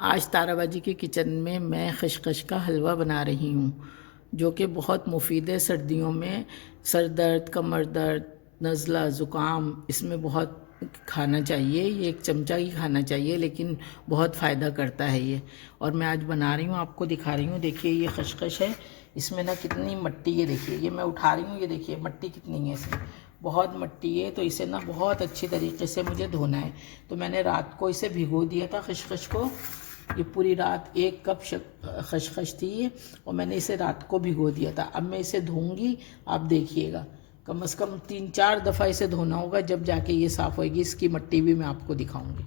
आज ताराबाजी की किचन में मैं खशखश का हलवा बना रही हूँ, जो कि बहुत मुफीद है। सर्दियों में सर दर्द, कमर दर्द, नज़ला, ज़ुकाम, इसमें बहुत खाना चाहिए। ये एक चमचा ही खाना चाहिए, लेकिन बहुत फ़ायदा करता है ये। और मैं आज बना रही हूँ, आपको दिखा रही हूँ। देखिए ये खशखश है, इसमें ना कितनी मट्टी है। देखिए ये मैं उठा रही हूँ, ये देखिए मट्टी कितनी है इसमें, बहुत मट्टी है। तो इसे ना बहुत अच्छी तरीके से मुझे धोना है। तो मैंने रात को इसे भिगो दिया था खशखश को। ये पूरी रात 1 कप खशखश थी ये, और मैंने इसे रात को भिगो दिया था। अब मैं इसे धोऊंगी, आप देखिएगा। कम से कम 3-4 दफ़ा इसे धोना होगा, जब जाके ये साफ़ होएगी। इसकी मट्टी भी मैं आपको दिखाऊंगी।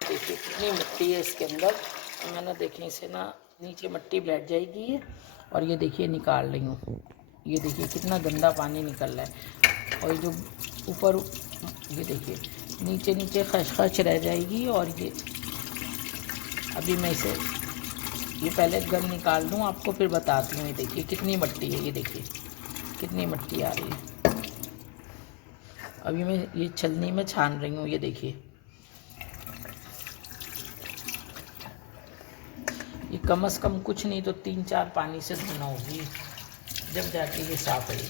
देखिए कितनी मिट्टी है इसके अंदर। और मैंने देखें इसे ना नीचे मट्टी बैठ जाएगी ये। और ये देखिए निकाल रही हूँ, ये देखिए कितना गंदा पानी निकल रहा है। और जो ऊपर, ये देखिए नीचे नीचे खशखश रह जाएगी। और ये अभी मैं इसे, ये पहले गंद निकाल दूँ, आपको फिर बताती हूँ। ये देखिए कितनी मट्टी है, ये देखिए कितनी मट्टी आ रही है। अभी मैं ये छलनी में छान रही हूँ, ये देखिए। ये कम से कम कुछ नहीं तो 3-4 पानी से धोना होगी, जब जाके ये साफ होगी।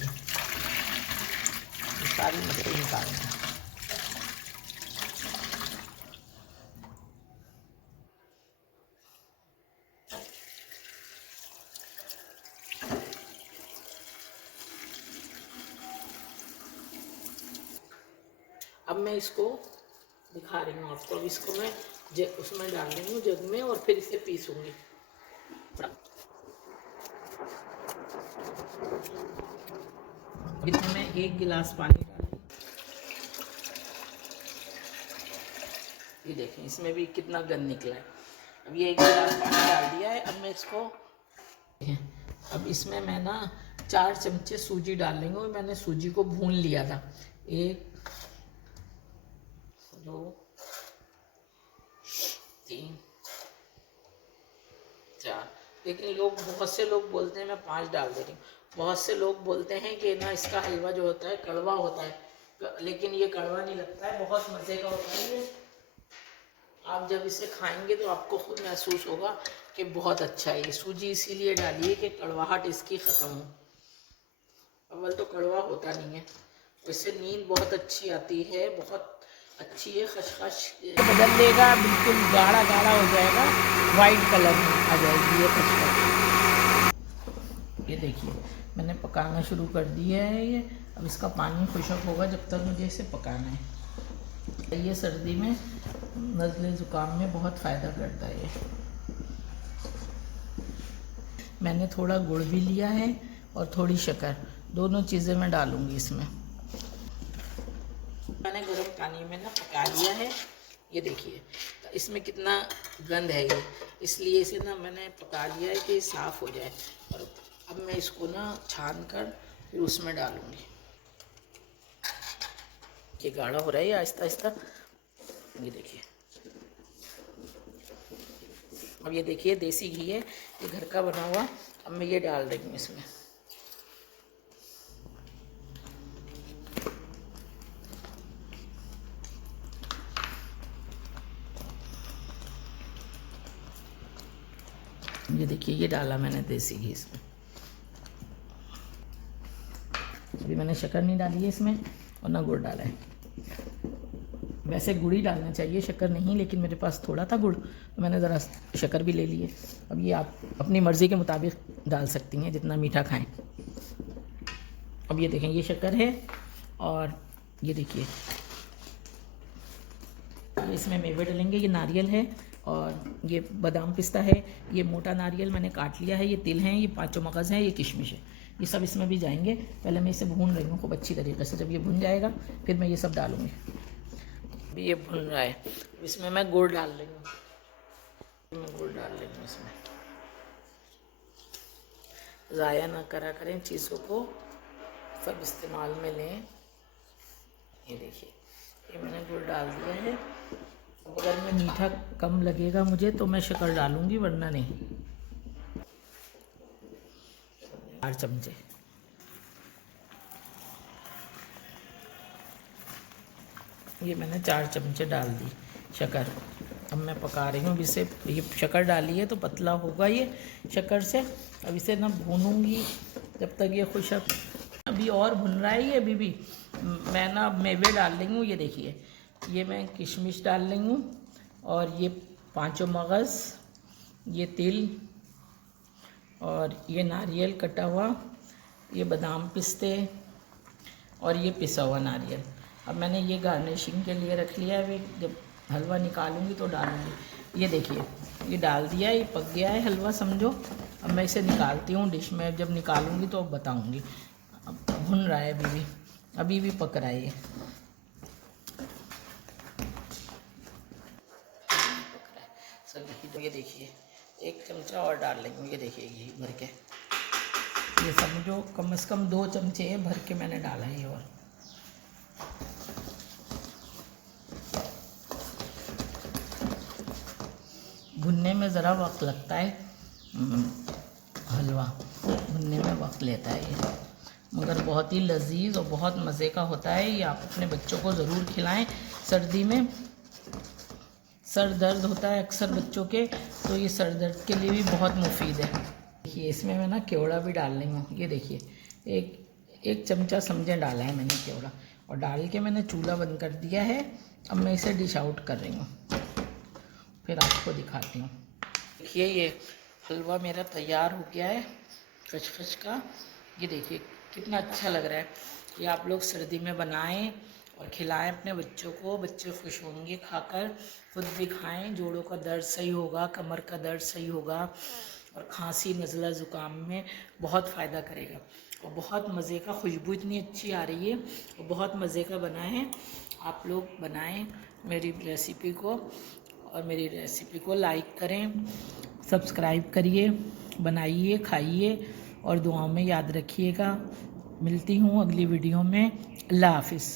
ये सारी मट्टी निकालनी है। अब मैं इसको दिखा रही हूँ आपको। अब इसको मैं उसमें डाल रही हूँ जग में, और फिर इसे पीसूंगी। इसमें मैं 1 गिलास पानी डाल रही हूँ। ये देखें इसमें भी कितना गंद निकला है। अब ये 1 गिलास पानी डाल दिया है। अब मैं इसको, अब इसमें मैं ना 4 चमचे सूजी डाल लेंगे। और मैंने सूजी को भून लिया था। 1, 2, 3, 4। लेकिन बहुत से लोग बोलते हैं, मैं 5 डाल दे रही हूँ। बहुत से लोग बोलते हैं कि ना इसका हलवा जो होता है कड़वा होता है, लेकिन ये कड़वा नहीं लगता है, बहुत मज़े का होता है ये। आप जब इसे खाएंगे तो आपको खुद महसूस होगा कि बहुत अच्छा है। ये सूजी इसीलिए डालिए कि कड़वाहट इसकी ख़त्म हो। अव्वल तो कड़वा होता नहीं है, इससे नींद बहुत अच्छी आती है, बहुत अच्छी है। खशखश बदल देगा, बिल्कुल गाढ़ा गाढ़ा हो जाएगा, वाइट कलर में आ जाएगी ये खशखश। ये देखिए मैंने पकाना शुरू कर दिया है ये। अब इसका पानी खुशक होगा, जब तक मुझे इसे पकाना है। ये सर्दी में नज़ले ज़ुकाम में बहुत फ़ायदा करता है ये। मैंने थोड़ा गुड़ भी लिया है और थोड़ी शक्कर, दोनों चीज़ें मैं डालूँगी इसमें। मैंने गर्म पानी में ना पका लिया है। ये देखिए इसमें कितना गंद है ये, इसलिए इसे ना मैंने पका लिया है कि साफ़ हो जाए। और अब मैं इसको ना छान कर फिर उसमें डालूँगी। ये गाढ़ा हो रहा है आहिस्ता आहिस्ता, ये देखिए। अब ये देखिए देसी घी है, ये घर का बना हुआ। अब मैं ये डाल रही हूँ इसमें। ये देखिए ये डाला मैंने देसी घी इसमें। अभी मैंने शक्कर नहीं डाली है इसमें, और ना गुड़ डाला है। वैसे गुड़ ही डालना चाहिए, शक्कर नहीं, लेकिन मेरे पास थोड़ा था गुड़ तो मैंने ज़रा शक्कर भी ले ली है। अब ये आप अपनी मर्ज़ी के मुताबिक डाल सकती हैं, जितना मीठा खाएं। अब ये देखें ये शक्कर है, और ये देखिए इसमें मेवे डलेंगे। ये नारियल है, और ये बादाम पिस्ता है, ये मोटा नारियल मैंने काट लिया है, ये तिल हैं, ये 5 मगज़ हैं, ये किशमिश है। ये सब इसमें भी जाएंगे। पहले मैं इसे भून रही हूँ खूब अच्छी तरीके से। जब ये भुन जाएगा फिर मैं ये सब डालूँगी। अभी ये भुन रहा है, इसमें मैं गुड़ डाल रही हूँ। मैं गुड़ डाल रही हूँ इसमें। ज़ाया ना करा करें चीज़ों को, सब इस्तेमाल में लें। ये देखिए ये मैंने गुड़ डाल दिया है। अगर मैं मीठा कम लगेगा मुझे तो मैं शक्कर डालूंगी, वरना नहीं। 4 चमचे। ये मैंने 4 चमचे डाल दी शक्कर। अब मैं पका रही हूँ। अब इसे ये शक्कर डाली है तो पतला होगा ये शक्कर से। अब इसे ना भूनूंगी जब तक ये खुश। अभी और भुन रहा है ये। अभी भी मैं ना मेवे डाल रही हूँ। ये देखिए, ये मैं किशमिश डाल रही हूँ और ये 5 मगज़, ये तिल और ये नारियल कटा हुआ, ये बादाम पिस्ते और ये पिसा हुआ नारियल। अब मैंने ये गार्निशिंग के लिए रख लिया है। अभी जब हलवा निकालूंगी तो डालूंगी। ये देखिए, ये डाल दिया, ये पक गया है हलवा समझो। अब मैं इसे निकालती हूँ डिश में। जब निकालूंगी तो बताऊंगी। अब भुन रहा है, अभी भी पक रहा है ये। ये देखिए, 1 चमचा और डाल लेंगे। ये देखिए घी भर के, ये समझो कम से कम 2 चमचे भर के मैंने डाला है। और भुनने में ज़रा वक्त लगता है, हलवा भुनने में वक्त लेता है ये, मगर बहुत ही लजीज और बहुत मज़े का होता है। ये आप अपने बच्चों को ज़रूर खिलाएं। सर्दी में सर दर्द होता है अक्सर बच्चों के, तो ये सर दर्द के लिए भी बहुत मुफीद है। देखिए, इसमें मैं ना केवड़ा भी डाल रही हूँ। ये देखिए, एक चमचा समझे डाला है मैंने केवड़ा, और डाल के मैंने चूल्हा बंद कर दिया है। अब मैं इसे डिश आउट कर रही हूँ, फिर आपको दिखाती हूँ। देखिए, ये हलवा मेरा तैयार हो गया है खचखच का। ये देखिए कितना अच्छा लग रहा है। ये आप लोग सर्दी में बनाएं और खिलाएं अपने बच्चों को। बच्चे खुश होंगे खाकर, खुद भी खाएं। जोड़ों का दर्द सही होगा, कमर का दर्द सही होगा, और खांसी नज़ला ज़ुकाम में बहुत फ़ायदा करेगा। और बहुत मज़े का, खुशबू इतनी अच्छी आ रही है और बहुत मज़े का बना है। आप लोग बनाएं मेरी रेसिपी को, और मेरी रेसिपी को लाइक करें, सब्सक्राइब करिए, बनाइए, खाइए और दुआओं में याद रखिएगा। मिलती हूँ अगली वीडियो में। अल्लाह हाफिज़।